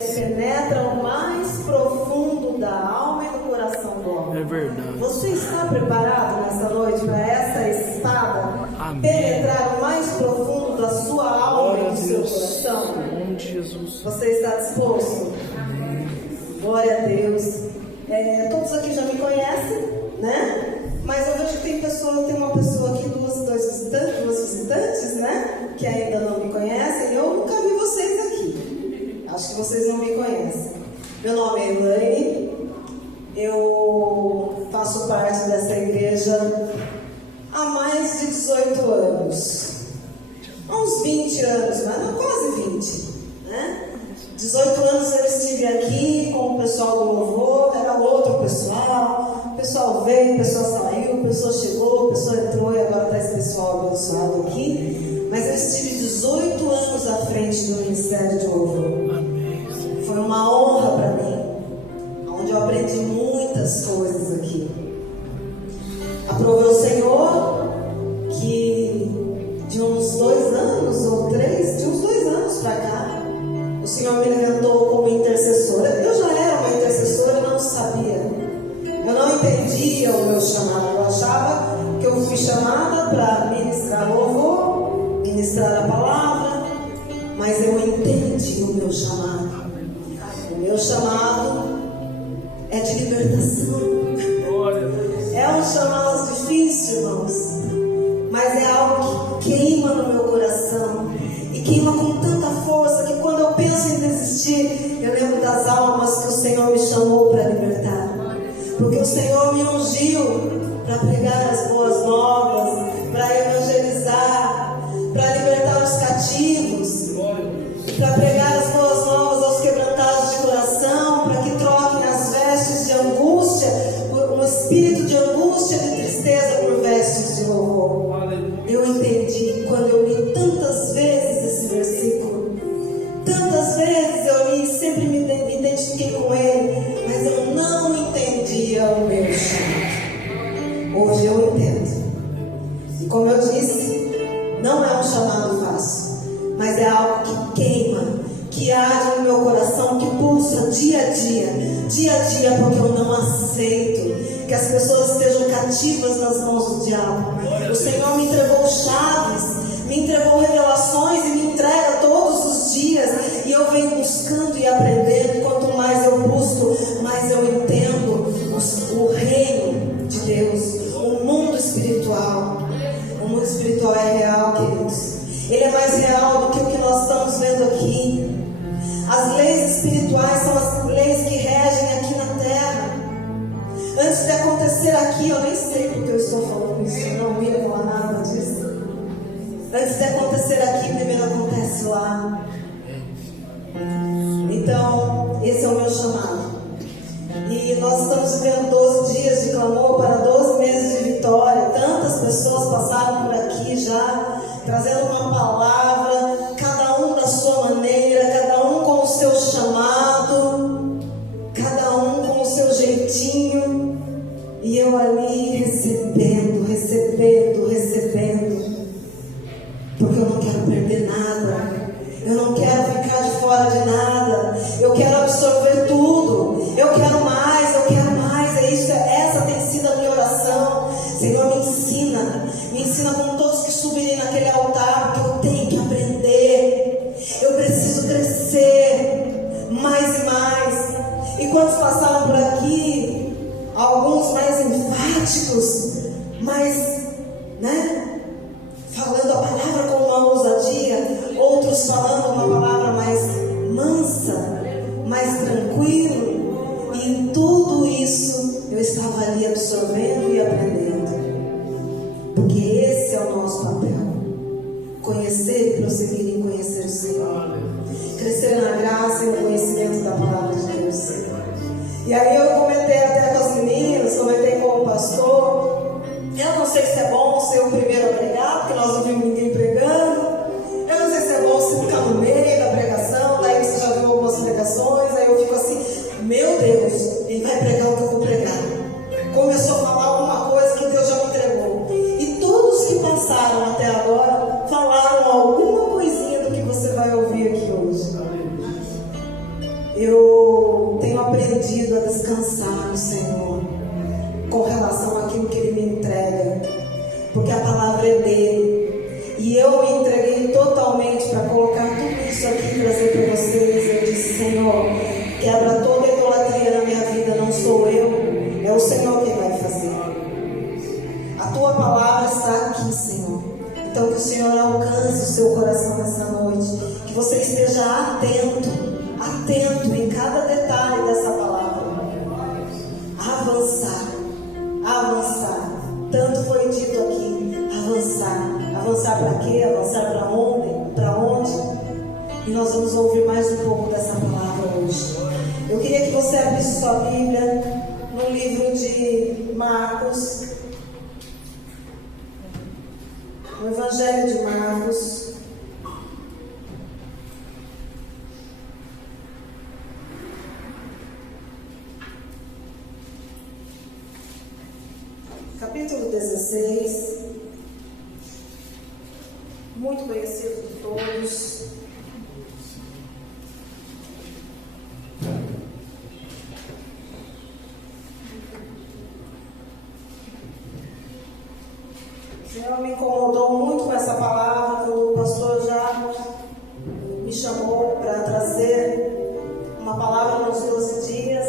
Penetra o mais profundo da alma e do coração do homem. É verdade. Você está preparado nessa noite para essa espada Amém. penetrar o mais profundo da sua alma Glória e a do seu Deus. coração? Em nome de Jesus. Você está disposto? Glória a Deus. Todos aqui já me conhecem, né? Mas eu vejo que tem uma pessoa aqui, duas visitantes, né? Que ainda não me conhecem. Eu nunca vi vocês aqui. Acho que vocês não me conhecem. Meu nome é Elaine. Eu faço parte dessa igreja há mais de 18 anos. Há uns 20 anos, mas não, quase 20, né? 18 anos eu estive aqui com o pessoal do louvor, era outro pessoal. O pessoal veio, o pessoal saiu, o pessoal chegou, o pessoal entrou e agora está esse pessoal abençoado aqui. Mas eu estive 18 anos à frente do Ministério de Louvor. Foi uma honra para mim, onde eu aprendi muitas coisas aqui. Aprovei o Senhor que de uns 2 anos ou 3, de uns 2 anos para cá, o Senhor me levantou como intercessora. Eu já era uma intercessora, eu não sabia. Eu não entendia o meu chamado. Eu achava que eu fui chamada para ministrar louvor, ministrar a palavra, mas eu entendi o meu chamado. O meu chamado é de libertação. É um chamado difícil, irmãos, mas é algo que queima no meu coração e queima com tanta força que quando eu penso em desistir, eu lembro das almas que o Senhor me chamou para libertar. Porque o Senhor me ungiu para pregar as boas novas, para evangelizar, para libertar os cativos, para pregar as boas novas aos quebrantados de coração, para que troquem as vestes de angústia, um espírito de angústia e de tristeza por vestes de louvor. Eu entendi quando eu li tantas vezes esse versículo, tantas vezes eu li e sempre me identifiquei com ele, mas eu não entendia o meu chamado. Hoje eu entendo. E como eu disse, não é um chamado fácil, mas é algo que queima, que arde no meu coração, que pulsa dia a dia, porque eu não aceito que as pessoas estejam cativas nas mãos do diabo. O Senhor me entregou chaves, me entregou revelações e me entrega todos os dias, e eu venho buscando e aprendendo. Quanto mais eu busco, mais eu entendo o reino de Deus, o mundo espiritual. O mundo espiritual é real, queridos. Ele é mais real do que o que nós estamos vendo aqui. As leis espirituais são as leis que regem aqui na terra. Antes de acontecer aqui, eu nem sei porque eu estou falando isso, eu não ia falar nada disso. Antes de acontecer aqui, primeiro acontece lá. Então, esse é o meu chamado. E nós estamos vivendo 12 dias de clamor para 12 meses de vitória. Tantas pessoas passaram por aqui já, trazendo uma palavra, cada um da sua maneira, cada um com o seu chamado, cada um com o seu jeitinho, e eu ali recebendo, porque eu não quero perder nada, eu não quero ficar de fora de nada, eu quero absorver tudo, eu quero mais, é isso, essa tem sido a minha oração. Senhor, me ensina com todos que subirem naquele altar, porque eu tenho que aprender, eu preciso crescer mais e mais. E quantos passaram por aqui, alguns mais enfáticos, mais, né, falando a palavra com uma ousadia, outros falando uma palavra mais mansa, mais tranquilo, e em tudo isso eu estava ali absorvendo e aprendendo, porque esse é o nosso papel: conhecer e prosseguir em conhecer o Senhor, crescer na graça e no conhecimento da palavra de Deus. E aí eu comentei até com as meninas, comentei com o pastor, eu não sei se é bom ser o primeiro a pregar, porque nós não vimos ninguém pregando. Eu não sei se é bom se ficar no meio da pregação, daí você já viu algumas pregações, aí eu fico assim, meu Deus, ele vai pregar o que eu vou pregar. Começou a falar alguma coisa que Deus já me entregou. E todos que passaram até agora falaram alguma coisinha do que você vai ouvir aqui hoje. eu tenho aprendido a descansar no Senhor com relação àquilo que Ele me entrega, porque a palavra é dele, e eu me entreguei totalmente para colocar tudo isso aqui e trazer para vocês. Eu disse: Senhor, quebra toda a idolatria na minha vida, não sou eu, é o Senhor quem vai fazer. A tua palavra está aqui, Senhor. Então que o Senhor alcance o seu coração nessa noite, que você esteja atento em cada detalhe dessa palavra. Avançar. Tanto foi dito aqui, avançar para quê? Avançar para onde? E nós vamos ouvir mais um pouco dessa palavra hoje. Eu queria que você abrisse sua Bíblia no livro de Marcos, no Evangelho de Marcos, capítulo 16, muito conhecido de todos. O Senhor me incomodou muito com essa palavra, que o pastor já me chamou para trazer uma palavra nos 12 dias,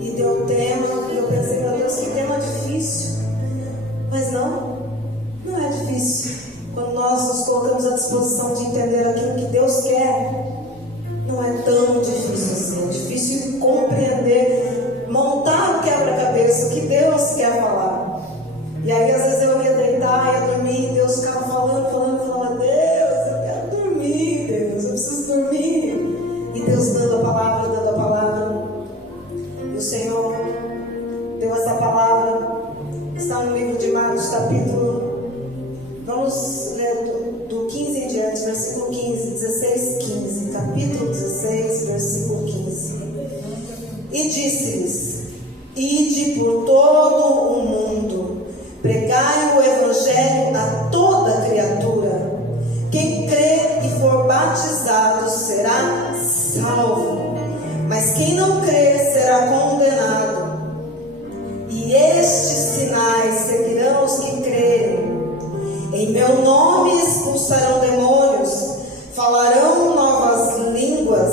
e deu tema, e eu pensei: meu Deus, que tema difícil. Mas não é difícil. Quando nós nos colocamos à disposição de entender aquilo que Deus quer, não é tão difícil assim. É difícil compreender, montar o quebra-cabeça, o que Deus quer falar. E aí às vezes eu ia deitar, ia dormir, e Deus ficava falando: Deus, eu quero dormir, Deus, eu preciso dormir. E Deus dando a palavra. E o Senhor deu essa palavra. Está no livro de Marcos, capítulo, vamos ler do 15 em diante, versículo 15, 16, 15, capítulo 16, versículo 15. E disse-lhes: ide por todo o mundo, pregai o evangelho a toda criatura. Quem crer e for batizado será salvo, mas quem não crer será condenado. E estes sinais seguirão os que crerem. Em meu nome expulsarão demônios, falarão novas línguas,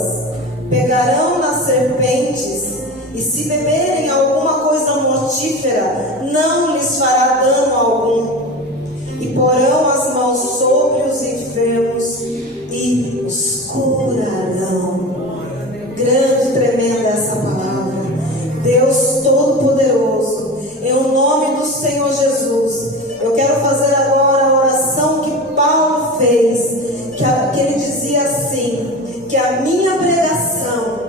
pegarão nas serpentes, e se beberem alguma coisa mortífera, não lhes fará dano algum. E porão as mãos sobre os enfermos e os curarão. Grande e tremenda essa palavra. Deus Todo-Poderoso, em nome do Senhor Jesus, eu quero fazer agora a oração que Paulo fez, que ele dizia assim: que a minha pregação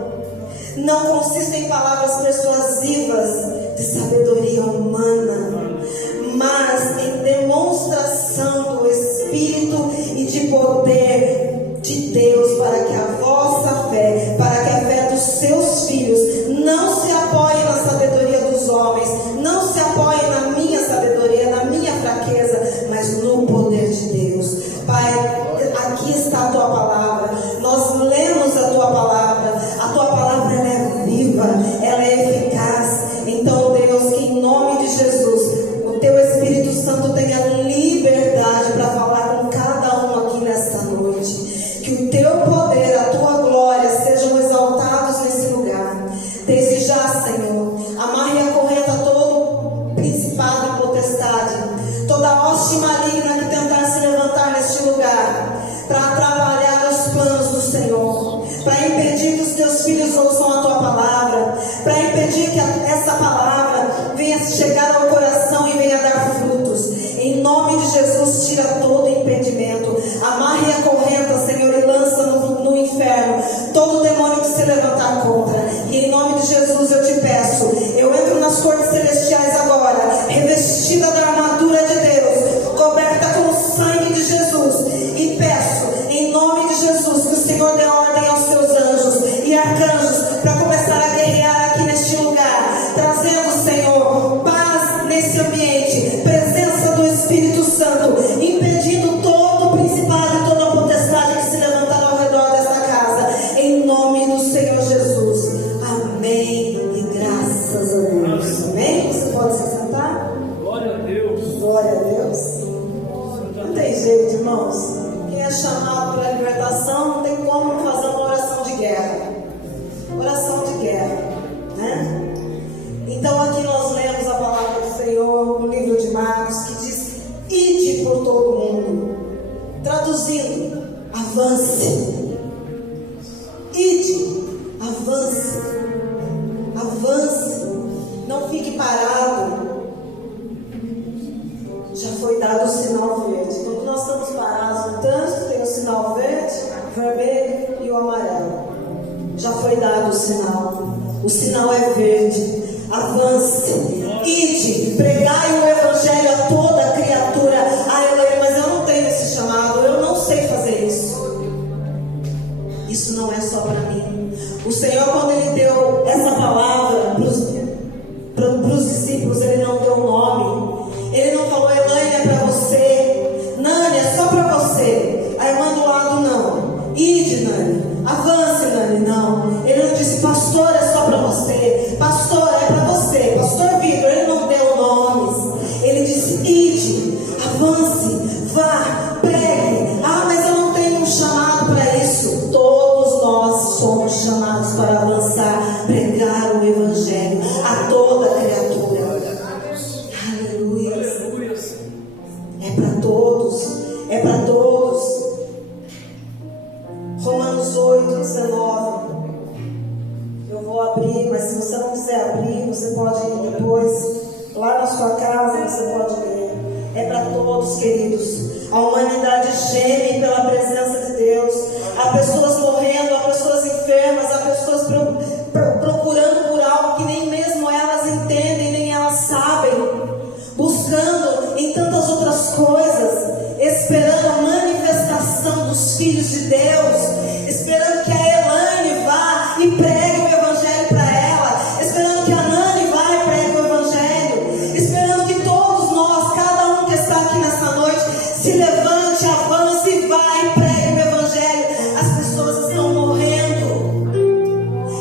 não consiste em palavras persuasivas de sabedoria humana, mas em demonstração do Espírito e de poder de Deus, para que a vossa fé, para que a fé dos seus filhos não se apoie na sabedoria dos homens, não se apoie na minha sabedoria, na minha fraqueza, mas no poder de Deus. Pai, aqui está a tua palavra, nós lemos a tua palavra ela é viva, ela é eficaz. Então, Deus, que em nome de Jesus, o teu Espírito Santo tenha liberdade para falar com cada um aqui nesta noite, que o teu poder, a tua glória sejam exaltados nesse lugar. Desde já, Senhor, amarre a correnta todo principado e potestade, toda hoste maligna que tentar se levantar neste lugar para atrapalhar os planos do Senhor, para impedir que os teus filhos ouçam a tua palavra, para impedir que essa palavra venha chegar ao coração e venha dar frutos. Em nome de Jesus, tira todo impedimento, amarre a correnta, Senhor, e lança no inferno todo demônio que se levantar contra. E em nome de Jesus eu te peço, eu entro Amém e graças a Deus. Amém? Você pode se sentar? Glória a Deus. Glória a Deus. Não tem jeito, irmãos. Quem é chamado para a libertação não tem como fazer uma oração de guerra. Oração de guerra, né? Então aqui nós lemos a palavra do Senhor no livro de Marcos, que diz: ide por todo o mundo. Traduzindo, avance. Ide, avance. Avance. Não fique parado. Já foi dado o sinal verde. Quando nós estamos parados no trânsito, tem o sinal verde, vermelho e o amarelo. Já foi dado o sinal. O sinal é verde. Avance. Ide, pregai o evangelho a toda criatura. Ah, Elaine, mas eu não tenho esse chamado. Eu não sei fazer isso. Isso não é só para mim. O Senhor, quando Ele deu essa palavra para os discípulos, Ele não deu nome. Ele não falou: Elaine, é para você. Nani, é só para você. A irmã do lado, não. Ide, Nani. Avance, Nani, não. Ele não disse: pastor, é só para você. Pastor, é para você. Pastor Vitor, ele não deu nomes. Ele disse: ide, avance, vá, pregue. Ah, mas eu não tenho um chamado para isso. Todos nós somos chamados para avançar, pregar o evangelho a toda criatura. Aleluia. É para todos. É para todos. Romanos 8, 19. Eu vou abrir, mas se você não quiser abrir, você pode ir depois, lá na sua casa, você pode ler. É para todos, queridos. A humanidade geme pela presença de Deus. Há pessoas morrendo, há pessoas enfermas, há pessoas procurando por algo que nem mesmo elas entendem, nem elas sabem. Buscando em tantas outras coisas, esperando a manifestação dos filhos de Deus, esperando que a Elaine vá e pregue o evangelho para ela, esperando que a Nani vá e pregue o evangelho, esperando que todos nós, cada um que está aqui nessa noite, se levante, avance e vá e pregue o evangelho. As pessoas estão morrendo,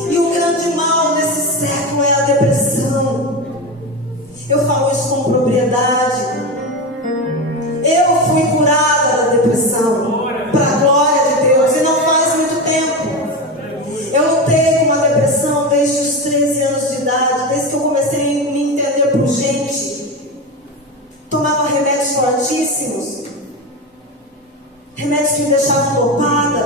e o grande mal nesse século é a depressão. Eu falo isso com propriedade. Eu fui curada da depressão, para a glória de Deus, e não faz muito tempo. Eu lutei com uma depressão desde os 13 anos de idade, desde que eu comecei a me entender por gente. Tomava remédios fortíssimos, remédios que me deixavam dopada,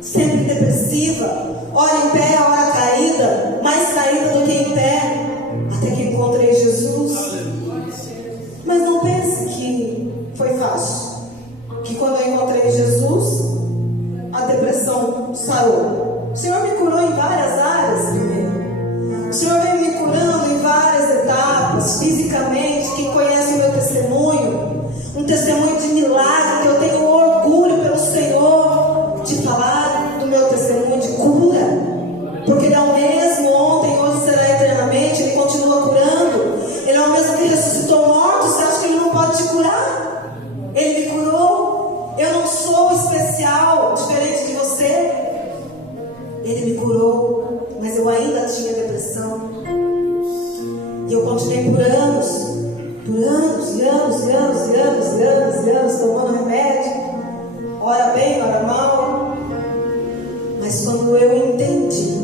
sempre depressiva, ora em pé, ora caída, mais caída do que em pé, até que encontrei Jesus. Mas não pense que foi fácil, que quando eu encontrei Jesus, a depressão sarou. O Senhor me curou em várias áreas primeiro. O Senhor veio me curando em várias etapas, fisicamente. Quem conhece o meu testemunho, um testemunho de milagre, que eu tenho orgulho pelo Senhor de falar do meu testemunho de cura, porque Ele é o mesmo ontem, hoje, será eternamente. Ele continua curando. Ele é o mesmo que ressuscitou mortos. Você acha que Ele não pode te curar? Ele me curou. Eu não sou especial, diferente de você. Ele me curou, mas eu ainda tinha depressão. E eu continuei por anos, e anos, tomando remédio, ora bem, ora mal. Mas quando eu entendi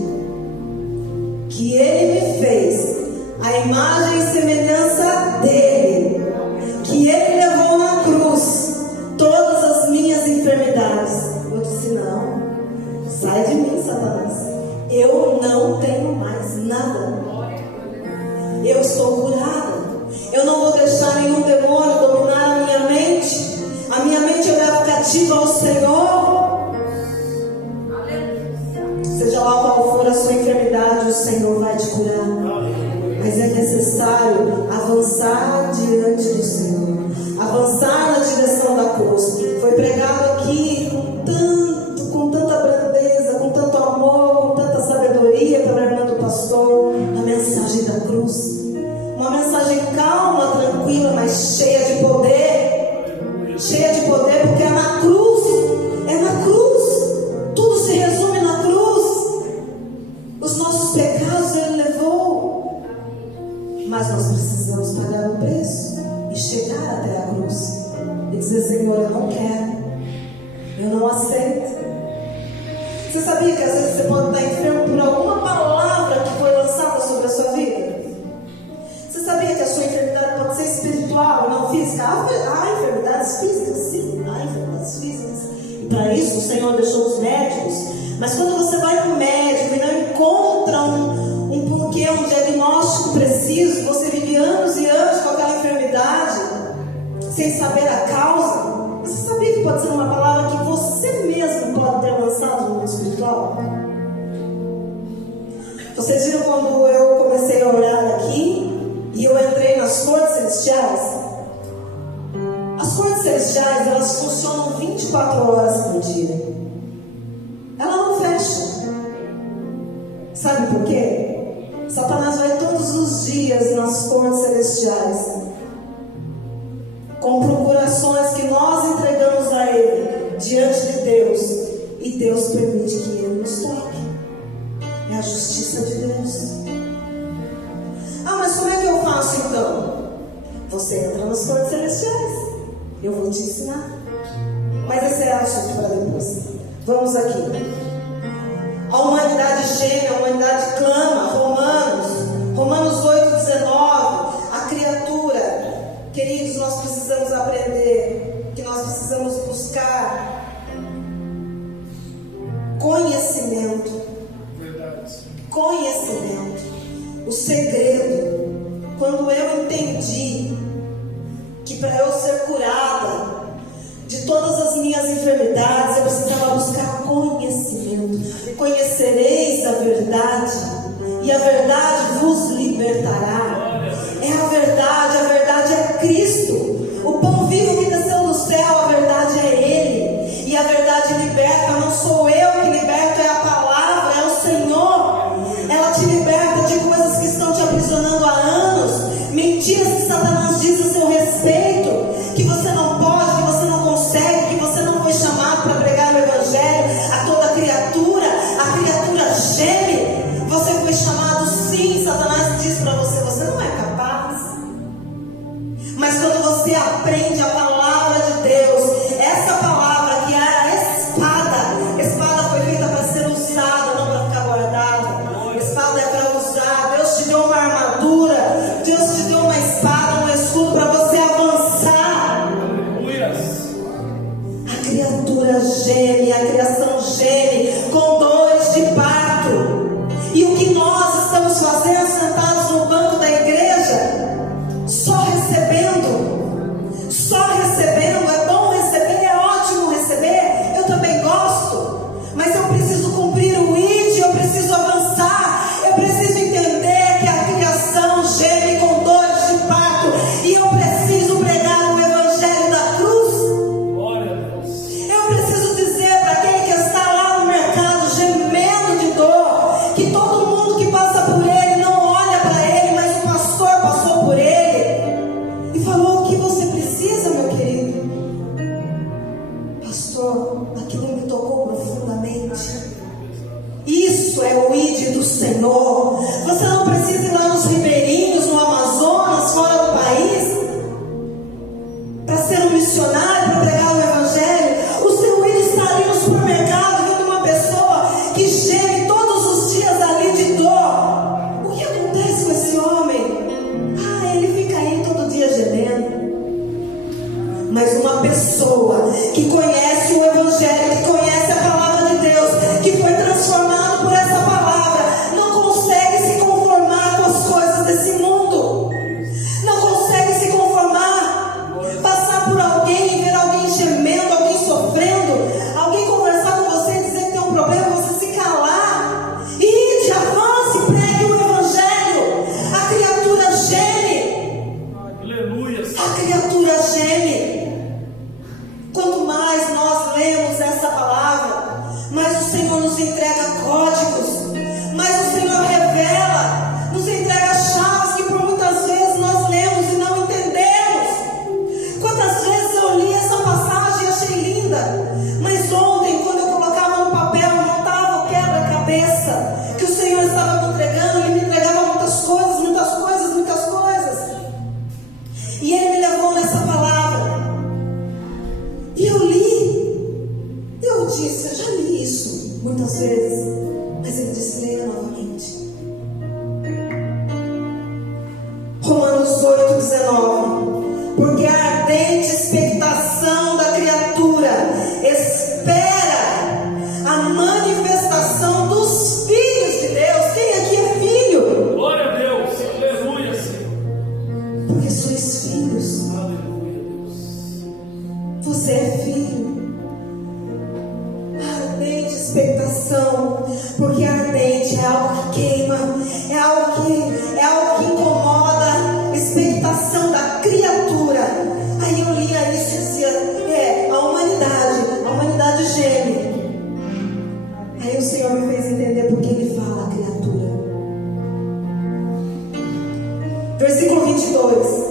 que Ele me fez a imagem e semelhança dEle, que Ele levou na cruz todas as minhas enfermidades, eu disse: não, sai de mim, Satanás. Eu não tenho mais nada. Eu estou curada. Eu não vou deixar nenhum demônio dominar a minha mente. A minha mente eu levo cativa ao Senhor. Seja lá qual for a sua enfermidade, o Senhor vai te curar. Mas é necessário avançar diante do Senhor, avançar na direção da cruz. Foi pregado aqui com tanta grandeza, com tanto amor, com tanta sabedoria pela irmã do pastor, a mensagem da cruz. Uma mensagem calma, tranquila, mas cheia de poder. Cheia de poder, porque é na cruz. É na cruz. Tudo se resume na cruz. Os nossos pecados Mas nós precisamos pagar o preço e chegar até a cruz e dizer: Senhor, eu não quero, eu não aceito. Você sabia que às vezes você pode estar enfermo por alguma palavra que foi lançada sobre a sua vida? Você sabia que a sua enfermidade pode ser espiritual, não física? Há enfermidades físicas, sim, há enfermidades físicas. E para isso o Senhor deixou os médicos. Mas quando você vai no médico e não encontra um porquê, um diagnóstico preciso, você vive anos e anos com aquela enfermidade, sem saber a causa. Você sabia que pode ser uma palavra que você mesmo pode ter lançado no mundo espiritual? Vocês viram quando eu comecei a orar aqui e eu entrei nas cortes celestiais? As cortes celestiais, elas funcionam 24 horas por dia. Ela não fecha. Sabe por quê? Satanás vai todos os dias nas cortes celestiais com procurações que nós entregamos a Ele diante de Deus, e Deus permite que Ele nos toque. É a justiça de Deus. Ah, mas como é que eu faço então? Você entra nos cortes celestiais, eu vou te ensinar. Mas esse é assunto para depois. Vamos aqui. A humanidade geme, a humanidade clama. Romanos 8:19. A criatura. Queridos, nós precisamos aprender que nós precisamos buscar conhecimento. Conhecimento. O segredo. Quando eu entendi que para eu ser curada de todas as minhas enfermidades, eu precisava buscar conhecimento. Conhecereis a verdade, e a verdade vos libertará. É a verdade é Cristo. O pão vivo que desceu do céu, a verdade é Ele. E a verdade liberta, não sou eu que liberto, é a palavra, é o Senhor. Ela te liberta de coisas que estão te aprisionando há anos. Mentiras que Satanás diz a seu respeito, que você não pode, que você não consegue, que você não foi chamado para pregar o Evangelho a toda criatura. A criatura geme. Você foi chamado, sim. Satanás diz para você: você não é capaz. Mas quando você aprende a palavra de Deus, essa palavra que é a espada foi feita para ser usada, não para ficar guardada. Espada é para usar. Deus te deu uma armadura, Deus te deu uma espada, um escudo para você avançar. A criatura geme, a criação geme com dores de parto. E o que nós estamos fazendo sentados no banco da igreja? Só recebendo. É bom receber, é ótimo receber, eu também gosto, mas eu preciso cumprir o ID, eu preciso avançar, eu preciso entender que a criação geme com dores de parto, e eu preciso pregar o Evangelho da cruz. Eu preciso dizer para aquele que está lá no mercado gemendo de dor, que todo mundo que queima, é algo que incomoda a expectação da criatura. Aí eu lia isso e dizia, a humanidade geme. Aí o Senhor me fez entender porque Ele fala criatura. Versículo 22.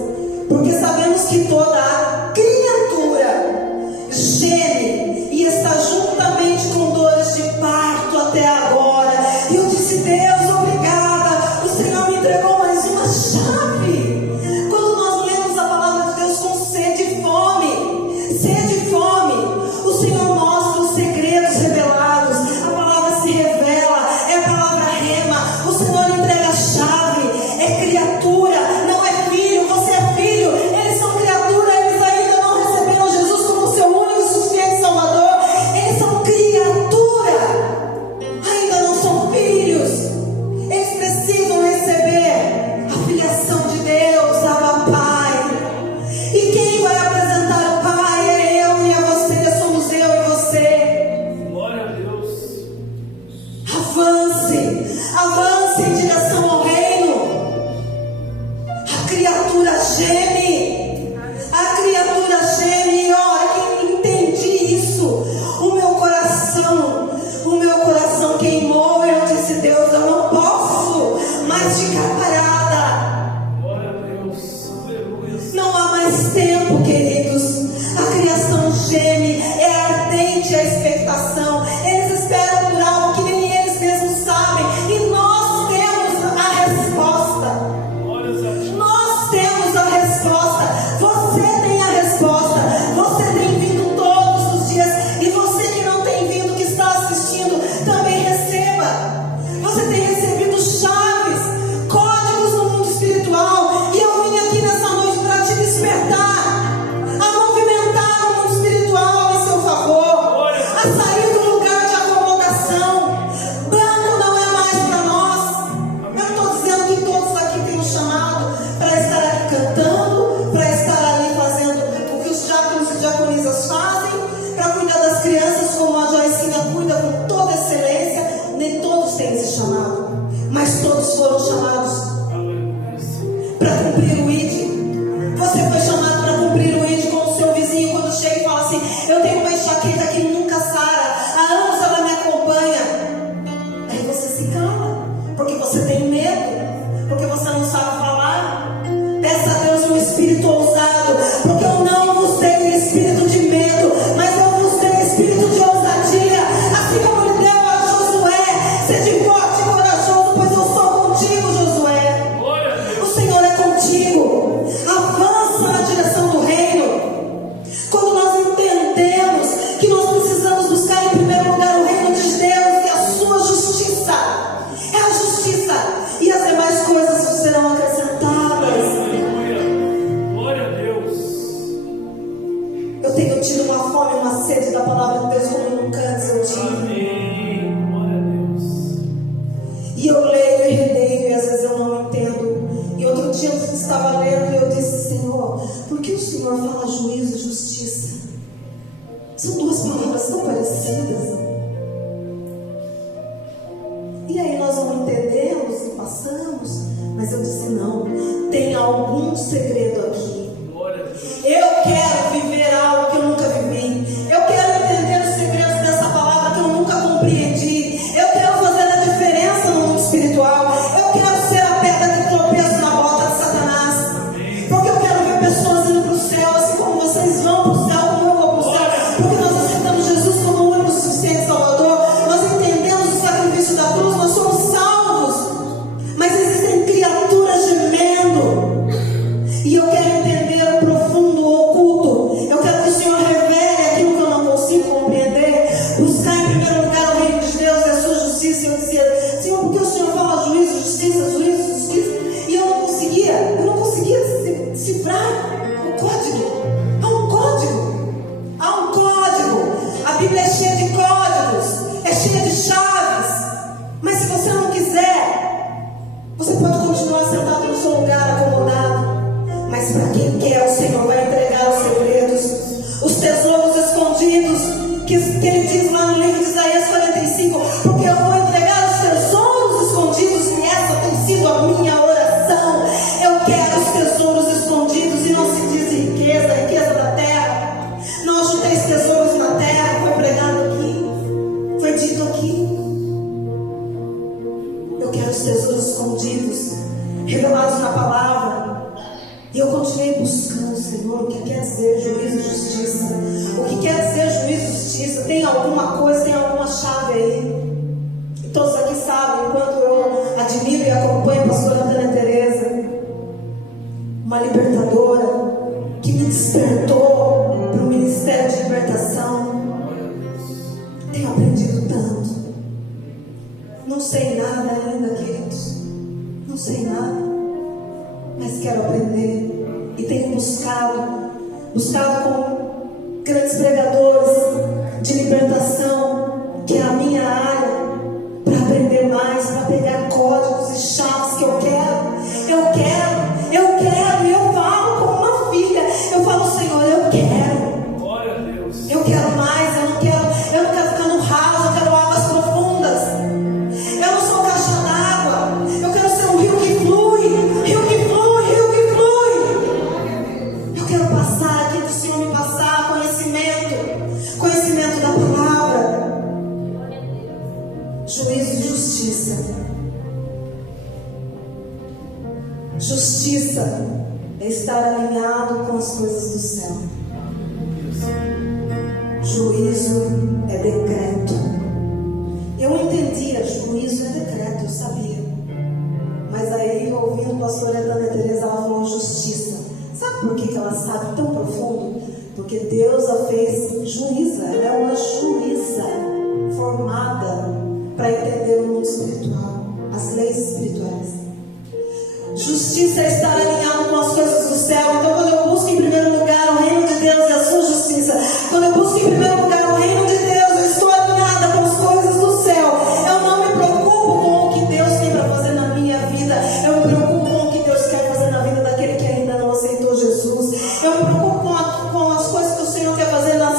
Porque sabemos que toda a criatura geme e está juntamente com dores de parto até agora. E eu disse, Deus, obrigada, o Senhor me entregou mais uma chave. Quando nós lemos a palavra de Deus com sede e fome, o Senhor mostra os segredos revelados, a palavra se revela, é a palavra rema, o Senhor entrega a chave, é criatura, não é filho, você é filho, eles são criatura, eles ainda não receberam Jesus como seu único e suficiente Salvador, eles são criatura, ainda não são filhos, eles precisam receber a filiação de Deus, Abba Pai. E quem vai apresentar o Pai é eu e é você, somos eu e você. Glória a Deus. Avance em direção ao reino. A criatura geme, e olha, que entendi isso, o meu coração queimou, eu disse, Deus, eu não posso mais ficar parada. Glória a Deus. Aleluia. Não há mais tempo, queridos. A criação geme, é ardente a expectação. Eles esperam por algo que nem eles mesmos sabem. E nós temos a resposta. Glória a Deus. Nós temos a resposta. Você tem a resposta. Você tem vindo todos os dias. E você que não tem vindo, que está assistindo, também receba. Você tem recebido chaves, códigos no mundo espiritual. E eu vim aqui nessa noite para te despertar, a movimentar o mundo espiritual em seu favor, a sair do lugar de acomodação. Branco não é mais para nós. Eu não estou dizendo que todos aqui têm um chamado para estar aqui cantando, para estar ali fazendo o que os diáconos e diaconisas fazem, para cuidar das crianças como a Joicinha cuida com toda excelência. Nem todos têm esse chamado, mas todos foram chamados para cumprir o ID. Você foi chamado para cumprir o ID com o seu vizinho quando chega e fala assim, eu tenho uma enxaqueca que nunca sara, há anos ela me acompanha. Aí você se cala, porque você tem medo, porque você não sabe falar. Peça a Deus um espírito ousado, porque eu não vos dei espírito de medo, mas eu vos dei espírito de ousadia, assim como Ele deu a Josué. Sede forte e corajoso, pois eu sou contigo, Josué. Glória a Deus. O Senhor é contigo. Avança na direção do reino. Quando nós entendemos que nós precisamos buscar em primeiro lugar o reino de Deus e a sua justiça, é a justiça, e as demais coisas serão acrescentadas. Aleluia. Glória a Deus. Eu tenho tido uma fome, uma sede da palavra de Deus como nunca antes eu tive. Amém. Glória a Deus. E eu leio e releio e às vezes eu não entendo. E outro dia eu estava lendo e eu disse, Senhor, por que o Senhor fala juízo e justiça? São duas palavras tão parecidas. E aí nós não entendemos e passamos. Mas eu disse, não, tem algum segredo aqui. Glória a Deus. Eu quero viver algo que eu nunca vivi. Eu quero entender os segredos dessa palavra que eu nunca compreendi. Eu quero fazer a diferença no mundo espiritual. Eu quero ser a pedra de tropeço na bota de Satanás. Porque eu quero ver pessoas indo para o céu, assim como vocês vão para o céu, como eu vou para o céu. Porque nós aceitamos Jesus como o único e suficiente Salvador. Nós entendemos o sacrifício da cruz, nós somos salvos. Mas existem criaturas gemendo. E eu quero entender o profundo, o oculto. Eu quero que o Senhor revele aquilo que eu não consigo compreender. Buscar em primeiro lugar o reino de Deus e a sua justiça. E eu dizia, Senhor, por que o Senhor fala juízo, justiça, juízo, justiça? E eu não conseguia decifrar o código. Há um código. A Bíblia é cheia de códigos, é cheia de chaves. Mas se você não quiser, você pode continuar sentado no seu lugar acomodado. Mas para quem quer, o Senhor vai entregar os segredos, os tesouros escondidos, que Ele diz lá no livro de Isaías 45, porque eu vou entregar os tesouros escondidos tesouros escondidos, revelados na palavra. E eu continuei buscando, Senhor, o que quer dizer juízo e justiça? O que quer dizer juízo e justiça? Tem alguma coisa, tem alguma chave aí? E todos aqui sabem, enquanto eu admiro e acompanho a pastora Ana Teresa, uma libertadora que me despertou para o ministério de libertação. Tenho aprendido tanto. Não sei nada ainda, queridos. Não sei nada. Mas quero aprender. E tenho buscado com grandes pregadores de libertação, que é a minha área, para aprender mais, para pegar códigos e chaves que eu quero. E eu falo como uma filha. Eu falo, Senhor, eu quero. Glória a Deus. Eu quero mais, eu não quero ficar no raso, eu quero águas profundas. Eu não sou caixa d'água. Eu quero ser um rio que flui, rio que flui, rio que flui. Eu quero passar aqui, que o Senhor me passar conhecimento da palavra. Juízo e justiça. Justiça é estar alinhado com as coisas do céu. Juízo é decreto. Eu entendia, juízo é decreto, eu sabia. Mas aí, ouvindo a pastora Ana Teresa, ela falou justiça. Sabe por que ela sabe tão profundo? Porque Deus a fez juíza. Ela é uma juíza formada para entender o mundo espiritual, as leis espirituais. Justiça é estar alinhado com as coisas do céu. Então, quando eu busco em primeiro lugar o reino de Deus e a sua justiça, quando eu busco em primeiro lugar o reino de Deus, eu estou alinhada com as coisas do céu. Eu não me preocupo com o que Deus tem para fazer na minha vida. Eu me preocupo com o que Deus quer fazer na vida daquele que ainda não aceitou Jesus. Eu me preocupo com as coisas que o Senhor quer fazer na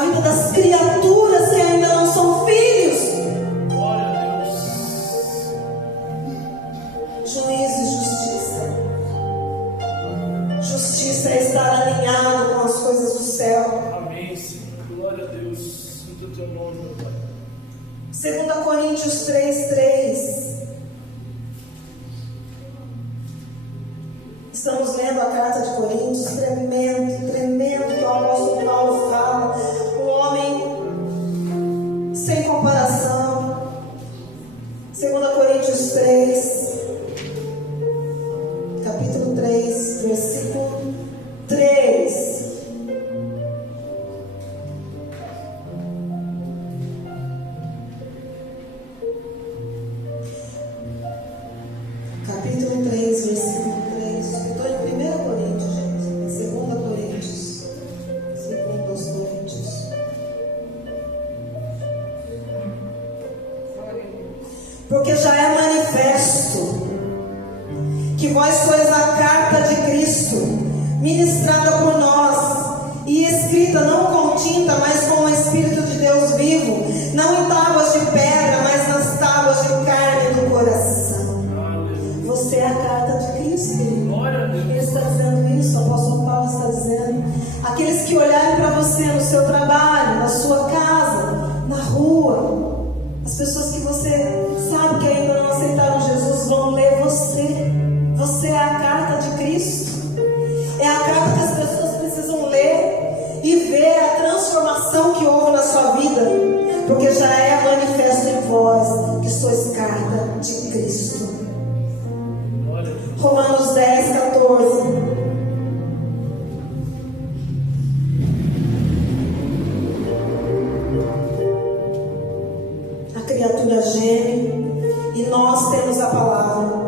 vida das criaturas que ainda não são filhos. Glória a Deus. Juízo e justiça. Justiça é estar alinhado com as coisas do céu. Amém, Senhor. Glória a Deus. Santo teu nome, meu Pai. 2 Coríntios 3:3. Estamos lendo a carta de Coríntios, tremendo que o apóstolo Paulo fala. Um homem sem comparação. 2 Coríntios 3, capítulo 3, versículo 3. Capítulo 3, versículo 3. Eu estou em 1 Coríntios, gente. 2 Coríntios. 2 Coríntios. Porque já é manifesto que vós sois a carta de Cristo, ministrada por nós, e escrita não com tinta, mas com o Espírito de Deus vivo, não em tábuas de pedra, mas nas tábuas de carne do coração. Você é a carta de Cristo. Glória a Deus. Ele está dizendo isso, o apóstolo Paulo está dizendo. Aqueles que olharem para você no seu trabalho, na sua casa, na rua, as pessoas que você sabe que ainda não aceitaram Jesus vão ler você. Você é a carta de Cristo. É a carta que as pessoas precisam ler e ver a transformação que houve na sua vida. Porque já é manifesto em vós que sois carta de Cristo. Glória a Deus. Romanos 10, 14. A criatura geme e nós temos a palavra.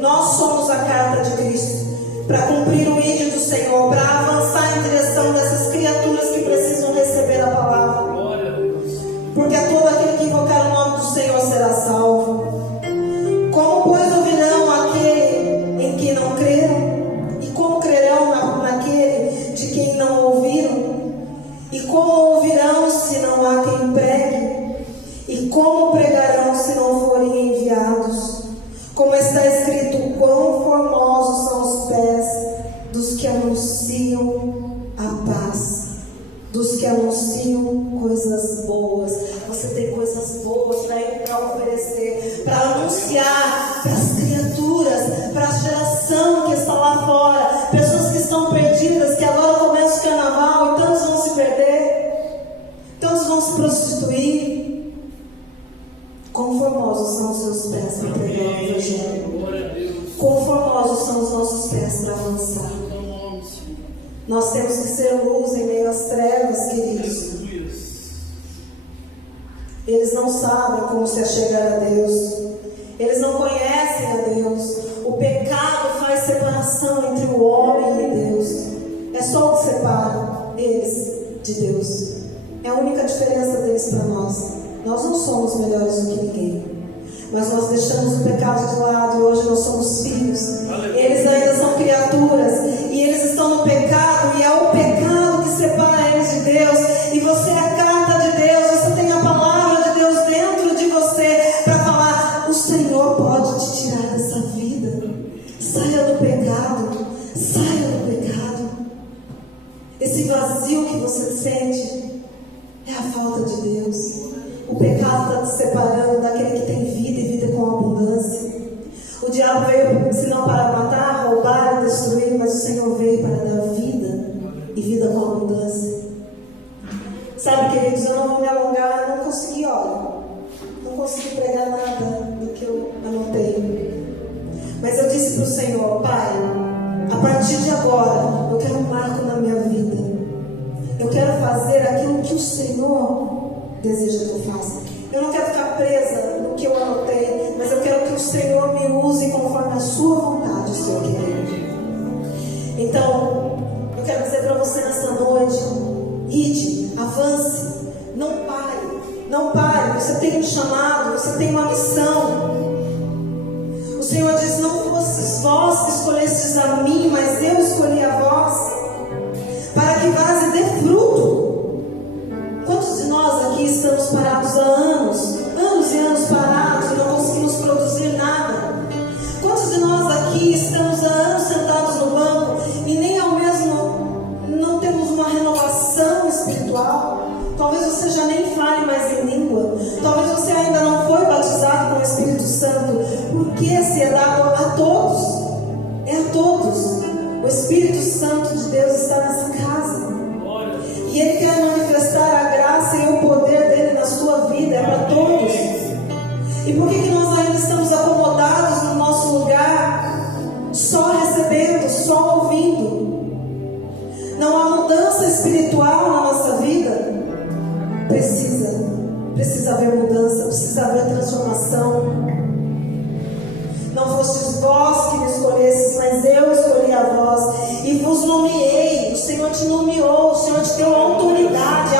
Nós somos a carta de Cristo para cumprir o ídolo do Senhor, para avançar em direção dessas criaturas que precisam receber a palavra. Glória a Deus. Porque a todo aquele que invocar o nome do Senhor será salvo. Como, pois, ouvirão aquele em que não creram? E como crerão naquele de quem não ouviram? E como ouvirão se não há quem pregue? E como pregarão se não forem enviados? Como está escrito, quão formosos são os pés dos que anunciam a para anunciar para as criaturas, para a geração que está lá fora, pessoas que estão perdidas, que agora começa o carnaval e tantos vão se perder, tantos vão se prostituir. Quão formosos são os seus pés para pregar o Evangelho. Quão formosos são os nossos pés para avançar. Nós temos que ser luz em meio às trevas, queridos. Eles não sabem como se achegar a Deus. Eles não conhecem a Deus. O pecado faz separação entre o homem e Deus. É só o que separa eles de Deus. É a única diferença deles para nós. Nós não somos melhores do que ninguém, mas nós deixamos o pecado de lado e hoje nós somos filhos. Eles ainda são criaturas e eles estão no pecado, e é o pecado que separa eles de Deus. E você é a carta de Deus, você tem a palavra de Deus dentro de você para falar: o Senhor pode te tirar dessa vida. Saia do pecado, saia do pecado. Esse vazio que você sente é a falta de Deus. O pecado está te separando daquele que tem vida e vida com abundância. O diabo veio senão para matar, roubar e destruir, mas o Senhor veio para dar vida e vida com abundância. Sabe, queridos, eu não vou me alongar, eu não consegui, não consegui pregar nada do que eu anotei. Mas eu disse para o Senhor: Pai, a partir de agora eu quero um marco na minha vida. Eu quero fazer aquilo que o Senhor deseja que eu faça. Eu não quero ficar presa no que eu anotei, mas eu quero que o Senhor me use conforme a sua vontade, Senhor querido. Então, eu quero dizer para você nessa noite: ide, avance, não pare, não pare. Você tem um chamado, você tem uma missão. O Senhor diz: não fostes vós que escolhestes a mim, mas eu escolhi a vós, para que vás e dê fruto. Quantos de nós aqui estamos parados há anos e anos parados e não conseguimos produzir nada? Quantos de nós aqui estamos há anos sentados no banco e nem ao mesmo não temos uma renovação espiritual? Talvez você já nem fale mais em língua, talvez você ainda não foi batizado com o Espírito Santo, porque se é dado a todos, é a todos. O Espírito Santo de Deus está nessa casa. E Ele quer manifestar a graça e o poder dEle na sua vida, é para todos. E por que nós ainda estamos acomodados no nosso lugar, só recebendo, só ouvindo? Não há mudança espiritual na nossa vida? Precisa haver mudança, precisa haver transformação. Não fostes vós que me escolhestes, mas eu escolhi a vós e vos nomeei. O Senhor te nomeou, o Senhor te deu autoridade.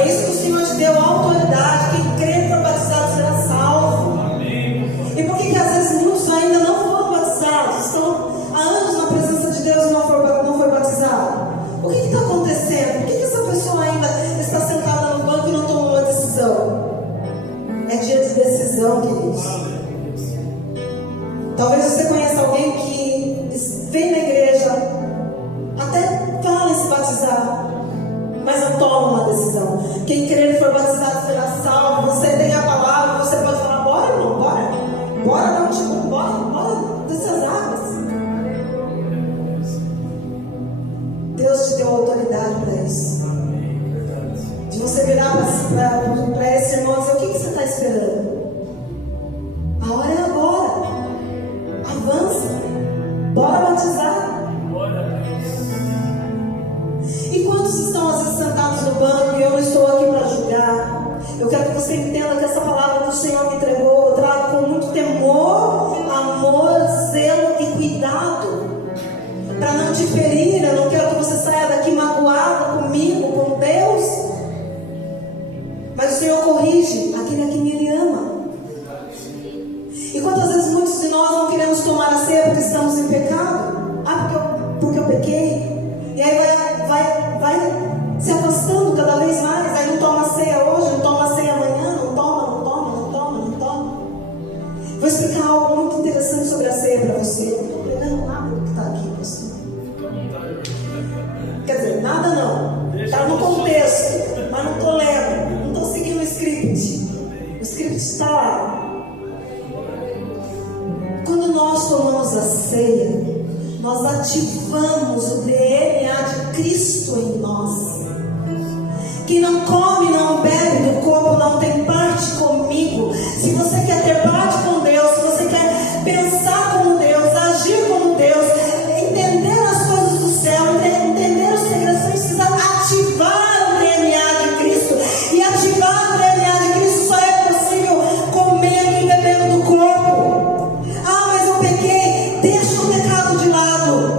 É isso que o Senhor te deu, autoridade. Quem crê e for batizado será salvo. E por que às vezes muitos ainda não foram batizados? Estão há anos na presença de Deus e não foi batizado? O que está acontecendo? Por que essa pessoa ainda está sentada no banco e não tomou uma decisão? É dia de decisão, queridos. Talvez você conheça alguém que vem na igreja, até fala em se batizar, mas não toma uma decisão. Quem crer e for batizado será salvo. Você tem a palavra, você pode falar: bora, irmão, bora dessas águas. Deus te deu autoridade para isso. De você virar para esse irmão e dizer: o que você está esperando? A hora é agora. Avança. Bora batizar. E quantos estão às vezes sentados no banco, e eu não estou aqui para julgar. Eu quero que você entenda que essa palavra que o Senhor me entregou, eu trago com muito temor, amor, zelo e cuidado, para não te ferir. Eu não quero que você saia daqui magoado comigo, com Deus. Mas o Senhor corrige aquele a quem Ele ama. E quantas vezes muitos de nós não queremos tomar a ceia porque estamos em pecado? Porque eu pequei. E aí vai se afastando cada vez mais. Aí não toma a ceia hoje, não toma a ceia amanhã, não toma. Vou explicar algo muito interessante sobre a ceia para você. Eu não estou pregando nada do que está aqui, pastor. Quer dizer, nada não. Está no contexto, mas não estou lendo. Não estou seguindo o script. O script acreditar. Quando nós tomamos a ceia, nós ativamos o DNA de Cristo em nós. Quem não come, não bebe do corpo, não tem parte comigo. Se você quer ter parte com Deus, se você quer pensar como Deus, agir como Deus, entender as coisas do céu, entender os segredos, você precisa ativar o DNA de Cristo. E ativar o DNA de Cristo só é possível comendo e bebendo do corpo. Ah, mas eu pequei. Deixa o pecado de lado.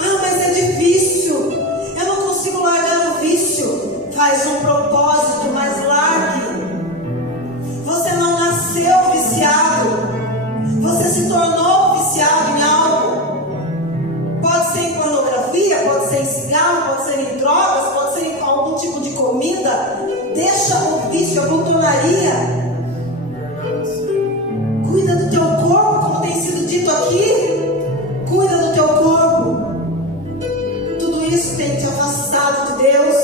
Ah, mas é difícil. Eu não consigo largar o vício. Faz um propósito, mas largue. Você não nasceu viciado. Você se tornou viciado em algo. Pode ser em pornografia, pode ser em cigarro, pode ser em drogas, pode ser em algum tipo de comida. Deixa o vício, a glutonaria. Cuida do teu corpo, como tem sido dito aqui. Cuida do teu corpo. Tudo isso tem te afastado de Deus.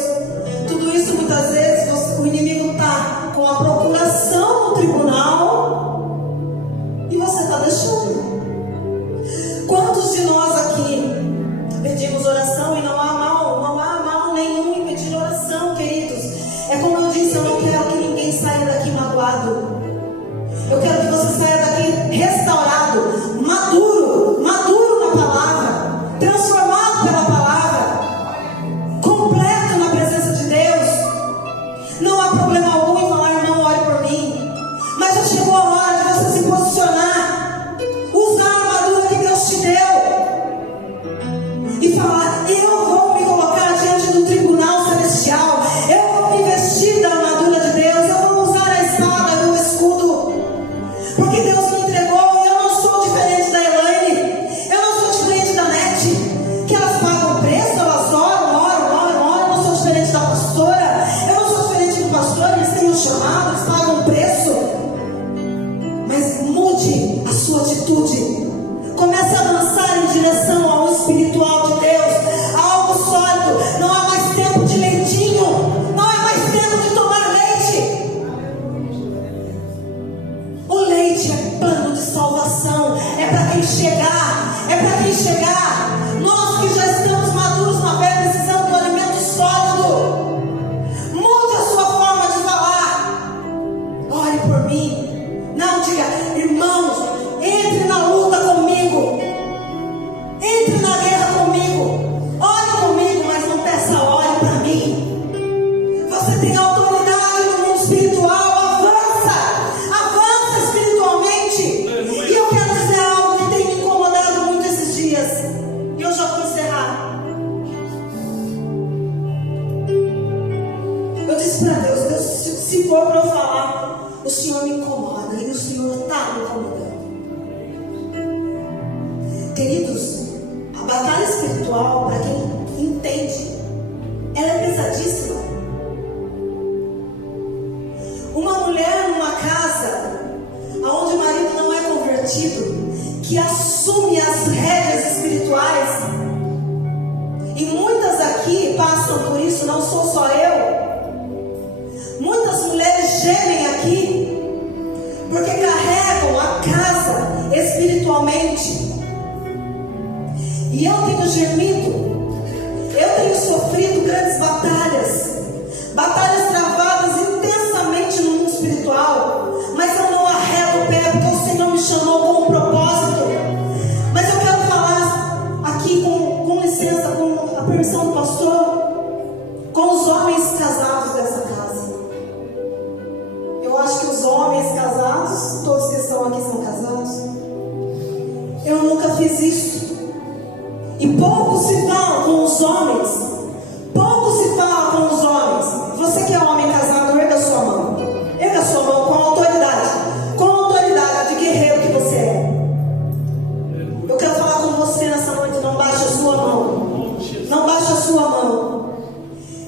Tudo isso muitas vezes o inimigo está com a procuração no tribunal e você está deixando. Quantos de nós aqui pedimos oração e não há mal nenhum em pedir oração, queridos? É como eu disse, eu não quero que ninguém saia daqui magoado. Eu quero que você saia daqui restaurado, maduro na palavra, transformado pela palavra, completo na presença de Deus. Não há problema algum em falar, irmão, ore por mim. Mas já chegou a hora de você se posicionar, usar a armadura que Deus te deu e falar: eu vou me colocar diante do tribunal celestial, eu vou me vestir da armadura de Deus, eu vou usar a espada e o escudo, porque Deus me entregou. E eu não sou diferente da Elaine, eu não sou diferente da Nete, que elas pagam preço, elas oram, eu não sou diferente da pastora, eu não sou diferente do pastor, eles têm um chamado, eles pagam preço. Mas mude a sua atitude, comece a avançar em direção ao espiritual de Deus, a algo sólido. Não há mais tempo de leitinho, não é mais tempo de tomar leite. O leite é plano de salvação, é para quem chegar, é para quem chegar. Nós que já estamos maduros na fé, precisamos do alimento sólido. Mude a sua forma de falar. Ore por mim. Não diga: irmãos, entre na luta comigo, entre na guerra comigo, ore comigo, mas não peça ore para mim. Você tem autoridade no mundo espiritual, avança espiritualmente. E eu quero dizer algo que tem me incomodado muito esses dias, e eu já vou encerrar. Eu disse para Deus, se for para eu falar, o Senhor me incomoda, e o Senhor está me incomodando. Queridos, a batalha espiritual, para quem entende, ela é pesadíssima. Uma mulher numa casa onde o marido não é convertido, que assume as rédeas espirituais, e muitas aqui passam por isso, não sou só eu. Muitas mulheres gemem aqui porque carregam a casa espiritualmente. E eu tenho gemido, eu tenho sofrido grandes batalhas travadas intensamente no mundo espiritual, mas eu não arredo o pé, porque o Senhor me chamou com um propósito. Mas eu quero falar aqui com licença, com a permissão do pastor, com os homens casados dessa casa. Eu acho que os homens casados, todos que estão aqui são casados. Eu nunca fiz isso. E pouco se fala com os homens. Pouco se fala com os homens. Você que é homem casado, erga sua mão. Erga sua mão com autoridade. Com autoridade de guerreiro que você é. Eu quero falar com você nessa noite. Não baixe a sua mão. Não baixe a sua mão.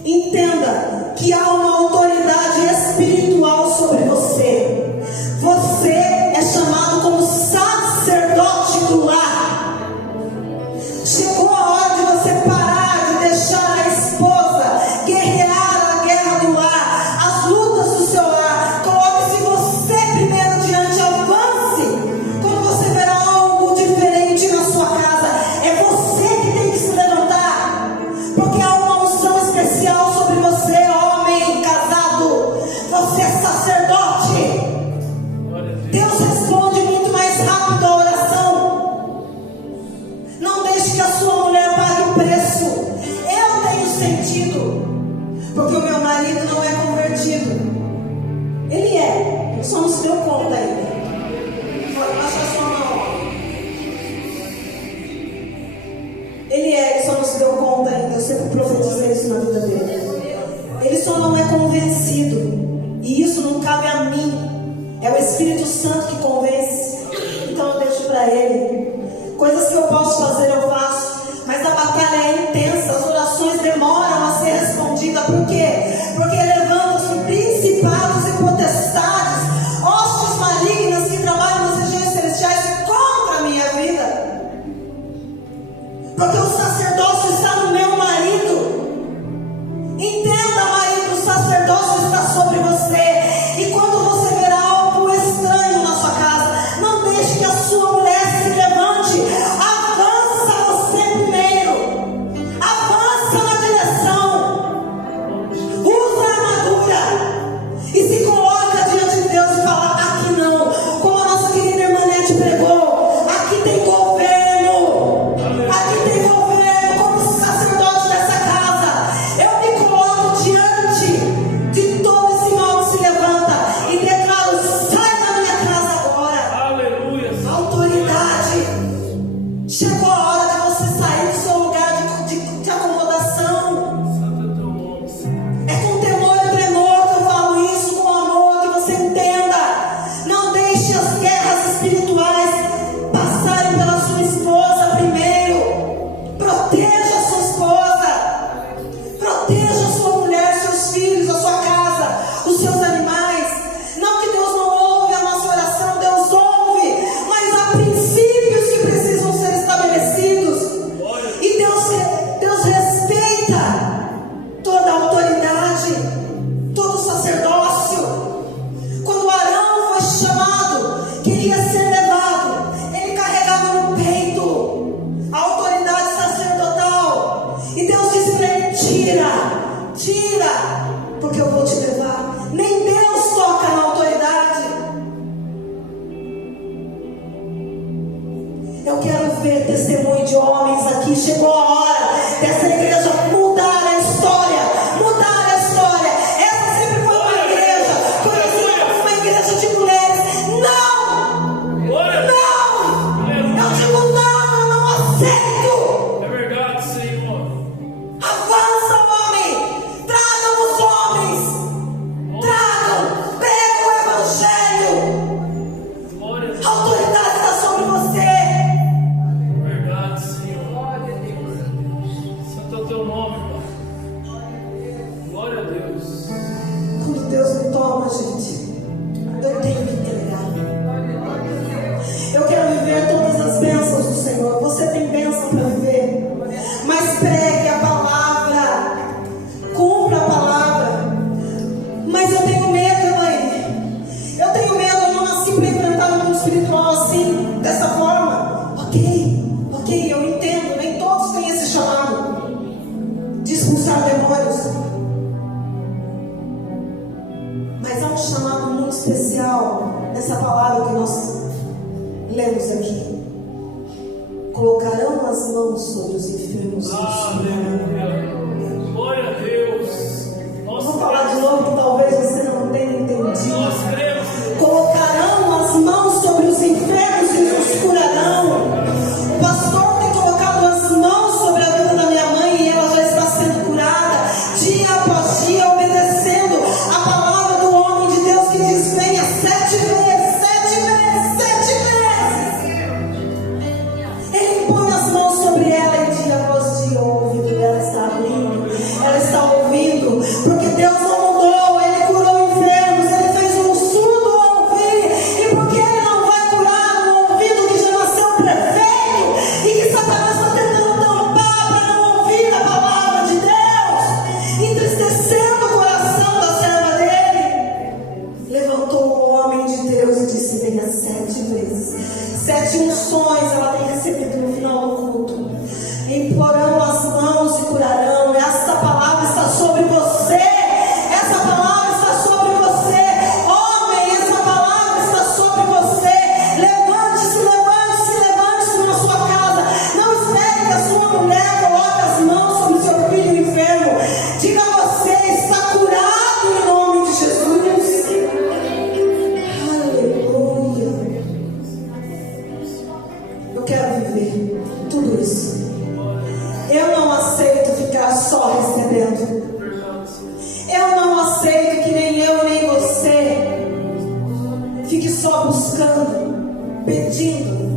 Entenda que há uma autoridade espiritual sobre você. Você é chamado como sacerdote do lar. Chegou a hora de você parar de deixar conta ainda. Baixa a sua mão. Ele só não se deu conta ainda. Eu sempre profetizei isso na vida dele. Ele só não é convencido. E isso não cabe a mim. É o Espírito Santo que convence. Então eu deixo para ele. Coisas que eu posso fazer, eu faço. Mas a batalha é intensa. As orações demoram a ser respondidas. Por quê? Porque levantam-se principados e potestades, hostes malignas que trabalham nas regiões celestiais contra a minha vida. Porque o sacerdócio está no meu marido. Entenda, marido, o sacerdócio está sobre você. E quando você verá algo estranho na sua casa, não deixe que a sua mulher se levante. Avança você primeiro. Avança na direção. Usa a armadura. E se coloca diante de Deus e fala: aqui não. Como a nossa querida irmã Nete pregou, aqui tem governo. Aqui tem governo. Como sacerdote dessa casa, eu me coloco diante de todo esse mal que se levanta e declaro: sai da minha casa agora. Aleluia. Autoridade. Chegou a hora de você sair do seu lugar de acomodação. Santo é teu nome, Senhor. É com temor e tremor que eu falo isso, com amor, que você entenda. Não deixe as guerras espirituais passarem pela sua esposa primeiro. Proteja a sua esposa. Proteja a sua mulher, seus filhos, a sua casa, os seus animais. Não que Deus não ouve a nossa oração, Deus ouve. Mas há princípios que precisam ser estabelecidos. E Deus respeita toda a autoridade, todo o sacerdócio. Quando Arão foi chamado, queria ser levado, ele carregava no peito a autoridade sacerdotal. E Deus disse para ele: tira, porque eu vou te levar. Nem Deus toca na autoridade. Eu quero ver testemunho de homens aqui. Chegou a hora dessa igreja mudar a história. Mudar a história. Essa sempre foi uma igreja conhecida como uma igreja de mulheres. Não! Glória. Não! Eu digo não, eu não aceito. É verdade, Senhor. Avança, homem. Tragam os homens. Tragam. Pega o evangelho. Glória. A autoridade está sobre você. É verdade, Senhor. Santo é teu nome, Pai. Glória a Deus. Quando Deus me toma, gente, eu tenho que entregar. Eu quero viver todas as bênçãos do Senhor. Você tem bênção para viver. Mas pregue a palavra. Cumpra a palavra. Mas eu tenho medo, Elaine. Eu tenho medo. Eu não nasci para enfrentar o mundo espiritual assim, dessa forma. Ok, eu entendo. Nem todos têm esse chamado de expulsar demônios. Mas há um chamado muito especial nessa palavra que nós lemos aqui. Colocarão as mãos sobre os enfermos e os curarão. Aleluia. Glória a Deus. Nós Vou falar de novo que talvez você não tenha entendido. Nós cremos. Colocarão as mãos sobre os enfermos e os curarão. O pastor tem colocado as mãos sobre a vida da minha mãe e ela já está sendo curada, dia após dia, obedecendo a palavra do homem de Deus que diz: venha 7 vezes, 7 vezes, 7 vezes. Ele põe as mãos sobre ela e dia após dia o ouvido dela está abrindo, ela está ouvindo, porque Deus não mudou. Ele curou enfermos, ele fez um surdo ouvir. E porque ele não vai curar um ouvido que já nasceu perfeito e que Satanás está tentando tampar para não ouvir a palavra de Deus, entristecendo o coração da serva dele, levantou um homem de Deus e disse: venha 7 vezes. 7 unções ela tem recebido no final do culto. Imporão as mãos e curarão. Essa palavra está sobre você. Essa palavra está sobre você. Homem, essa palavra está sobre você. Levante-se, levante-se, levante-se na sua casa. Não espere que a sua mulher coloque as mãos sobre o seu filho enfermo. Diga: você está curado em nome de Jesus. Aleluia. buscando, pedindo.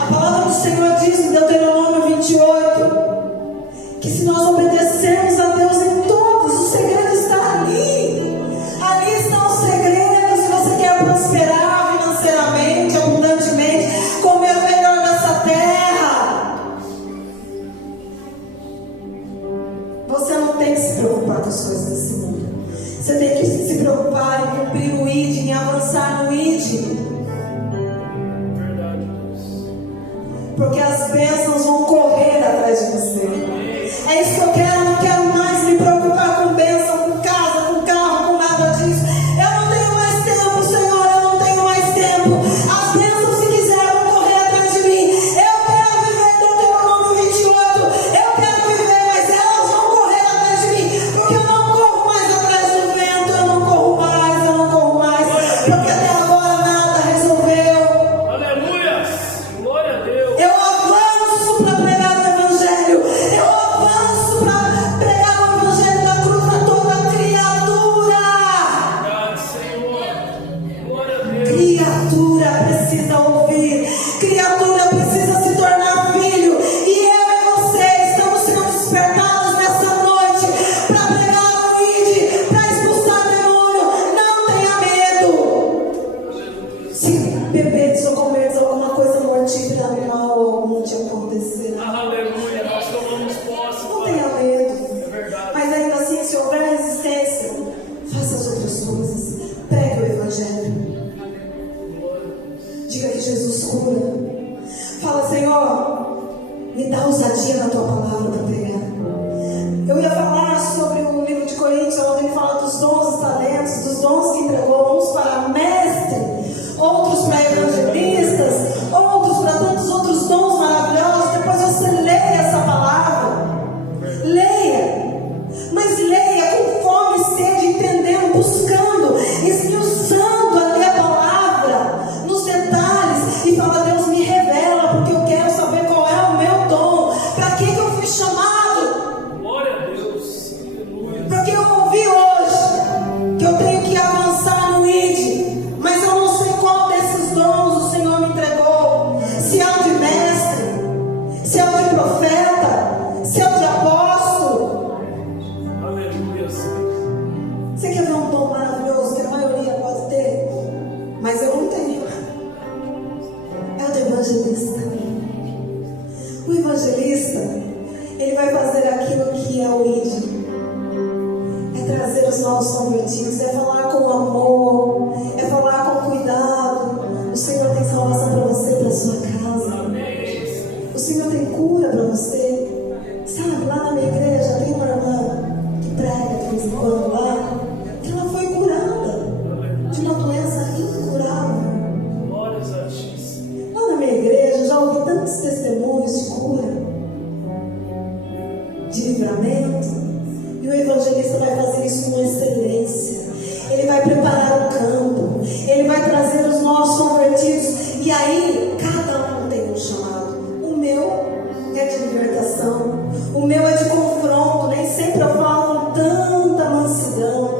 A palavra do Senhor diz em Deuteronômio 28 que se nós obedecermos a Deus em todos, o segredo está ali. Ali estão os segredos. Se você quer prosperar financeiramente, abundantemente, comer o melhor dessa terra, você não tem que se preocupar com as coisas desse mundo. Você tem que se preocupar em cumprir o ID, em avançar no ID. Porque as bênçãos vão correr atrás de você. É isso que eu quero. Eu não quero mais me preocupar com bênção, com casa, com carro, com nada disso. Eu não tenho mais tempo, Senhor. Eu não tenho mais tempo. As bênçãos, se quiser, vão correr atrás de mim. Eu quero viver Deuteronômio 28. Eu quero viver, mas elas vão correr atrás de mim. Porque eu não corro mais atrás do vento. Eu não corro mais. Porque até agora nada resolveu. Aleluia! Glória a Deus! Eu avanço para pregar o Evangelho. Eu avanço para pregar o Evangelho da cruz a toda criatura. Verdade, Senhor! Glória a Deus! Criatura precisa ouvir. Criatura precisa se tornar filho. E eu e você estamos sendo despertados nessa noite para pregar o ID, para expulsar demônio. Não tenha medo. Se beberes ou comeres alguma coisa mortífera, mal algum te acontecerá. Aleluia! Nós tomamos posse, Não Pai. tenha medo. É verdade. Mas ainda assim, se houver resistência, faça as outras coisas. Pregue o Evangelho. Diga que Jesus cura. Fala, Senhor, me dá ousadia na tua palavra para pregar. Eu ia falar sobre o livro de Coríntios, onde ele fala dos dons e talentos, dos dons que entregou, uns para mestre, outros para evangelistas, outros para tantos outros dons maravilhosos. Depois você leia essa palavra. Leia, mas leia com fome e sede, entendendo, buscando, esmiuçando ali a palavra, nos detalhes, e fala: Deus, me revela, porque eu quero saber qual é o meu dom, para que eu fui chamado. Glória a Deus! Aleluia! Porque eu ouvi hoje que eu tenho que avançar no ID, mas eu não sei qual desses dons o Senhor me entregou. Se é o de mestre, se é o de profeta, se é o de apóstolo. Aleluia, Senhor! Você quer ver um dom maravilhoso que a maioria pode ter, mas eu não tenho? É o de evangelista. O evangelista, ele vai fazer aquilo que é o ID. É trazer os novos convertidos, é falar com amor, é falar com cuidado. O Senhor tem salvação para você, para sua casa. Amém! O Senhor tem cura para você. Sabe, lá na minha igreja tem uma irmã que prega de vez em quando lá, que ela foi curada de uma doença incurável. Glórias a ti, Senhor! Lá na minha igreja eu já ouvi tantos testemunhos de cura, de livramento. E o evangelista vai fazer isso com excelência. Ele vai preparar o campo, ele vai trazer os novos convertidos. E aí, cada um tem um chamado. O meu é de libertação, o meu é de confronto. Nem sempre eu falo com tanta mansidão,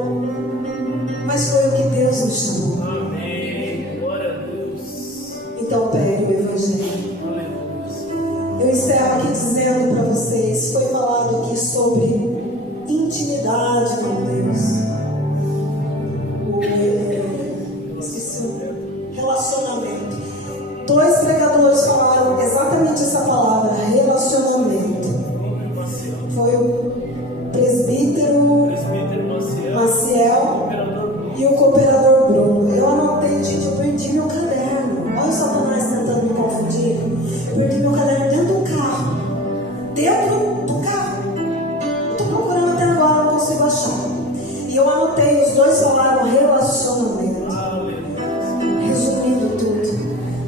mas foi o que Deus nos chamou. Amém! Glória a Deus! Então pregue o Evangelho. Aleluia! Eu encerro aqui dizendo para vocês, foi falado aqui sobre intimidade com Deus. Esqueci o relacionamento. 2 pregadores falaram exatamente essa palavra, relacionamento. Foi o presbítero Maciel e o cooperador Bruno. Eu anotei, gente, eu perdi meu caderno. Olha o Satanás tentando me confundir. Eu perdi meu caderno dentro do carro. Dentro do carro. Eu estou procurando até agora, não consigo achar. E eu anotei, os dois falaram relacionamento. Resumindo tudo,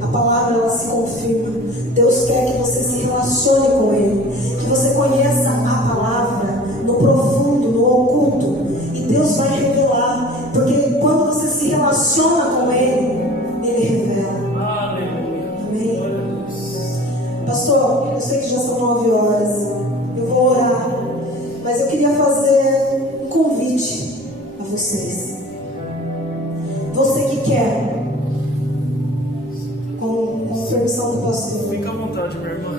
a palavra ela se confirma. Deus quer que você se relacione com Ele, que você conheça a palavra no profundo, no oculto, e Deus vai revelar, porque quando você se relaciona com Ele, Ele revela. Amém? Pastor, eu sei que já são 9 horas, eu vou orar, mas eu queria fazer um convite a vocês. Você que quer very much.